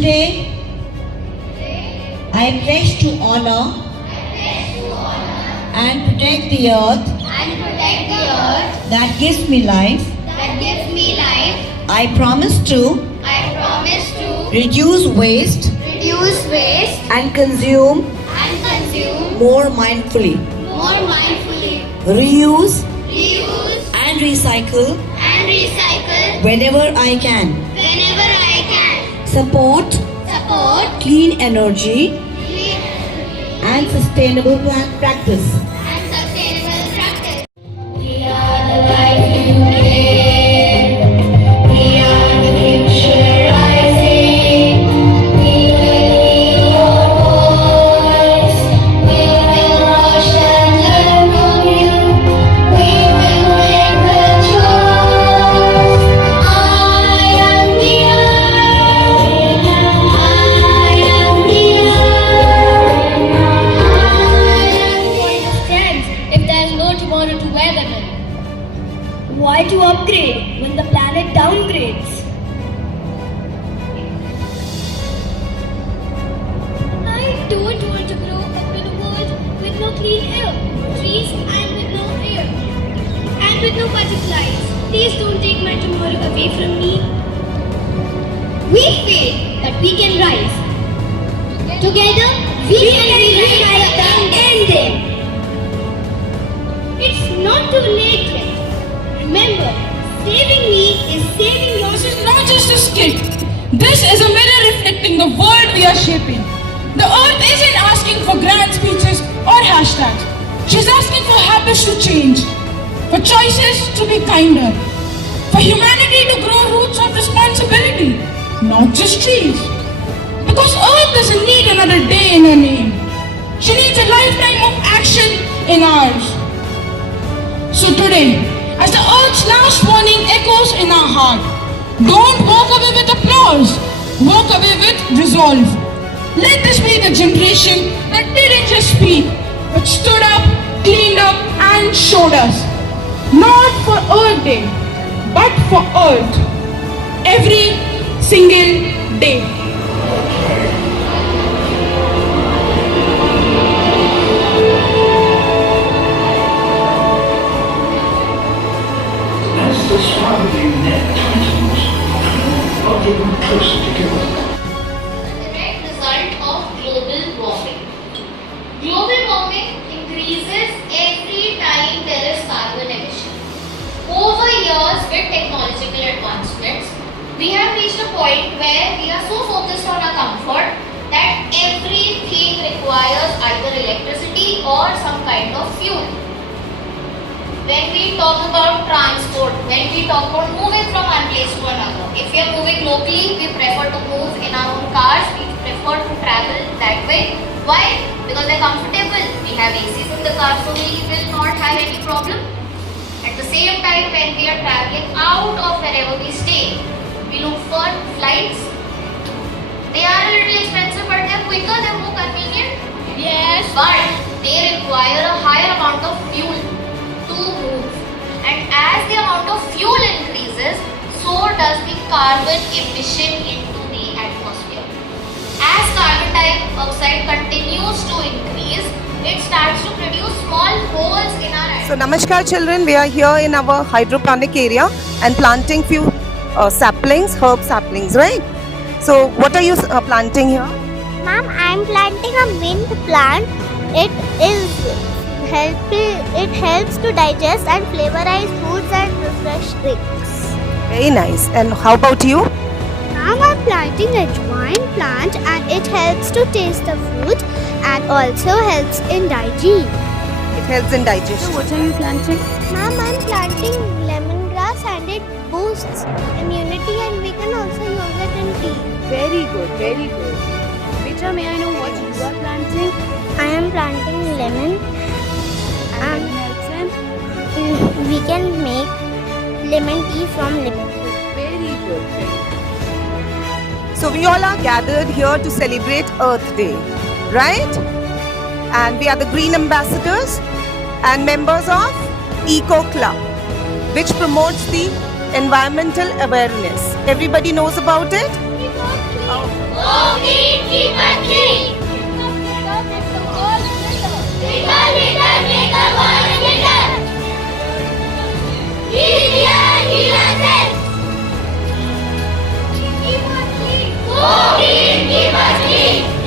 today I pledge to honor and protect the earth that gives me life. I promise to reduce waste and consume more mindfully. Reuse and recycle whenever I can. Support clean energy and sustainable practice. We are the life you gave. We are the future rising. We will hear your voice. We will rush and learn from you. We will make the choice. I am the earth. I am the earth. Point of strength if there is no tomorrow to wear them in. Why to upgrade when the planet downgrades? I don't want to grow up in a world with no clean air, trees and with no air, and with no butterflies. Please don't take my tomorrow away from me. We feel that we can rise. Together, we can rewrite the ending. It's not too late yet. Remember, saving me is saving yours. This is not just a skit. This is a mirror reflecting the world we are shaping. The earth isn't asking for grand speeches or hashtags. She's asking for habits to change, for choices to be kinder, for humanity to grow roots of responsibility, not just trees. Because earth doesn't need another day in her name. She needs a lifetime of action in ours. So today, as the earth's last warning echoes in our heart, don't walk away with applause, walk away with resolve. Let this be the generation that didn't just speak, but stood up, cleaned up, and showed us. Not for Earth Day, but for Earth. Every single day. As the Swahili net tightens, are getting closer together. Direct result of global warming. Global warming increases every time there is carbon emission. Over years with technological advancements, we have reached a point where we are so focused on our comfort that everything requires either electricity or some kind of fuel. When we talk about transport, when we talk about moving from one place to another, if we are moving locally, we prefer to move in our own cars, we prefer to travel that way. Why? Because they're comfortable. We have ACs in the car, so we will not have any problem. At the same time, when we are traveling out of wherever we stay, we look for flights. They are a little expensive, but they're quicker, they're more convenient. Yes. But they require a higher amount of fuel to move. And as the amount of fuel increases, so does the carbon emission into the atmosphere. As carbon dioxide continues to increase, it starts to produce small holes in our So namaskar children, we are here in our hydroponic area and planting few saplings, herb saplings, right? So what are you planting here? Ma'am, I am planting a mint plant. It helps to digest and flavorize foods and refresh drinks. Very nice. And how about you? Now I am planting a ajwain plant and it helps to taste the food and also helps in digestion. It helps in digestion. What are you planting? Ma'am, I am planting lemongrass and it boosts immunity and we can also use it in tea. Very good, very good. Petra, may I know what you are planting? I am planting lemon and we can make lemon tea from lemon. Very good, very good. So we all are gathered here to celebrate Earth Day, right? And we are the Green Ambassadors and members of Eco Club, which promotes the environmental awareness. Everybody knows about it? Go clean, keep it clean.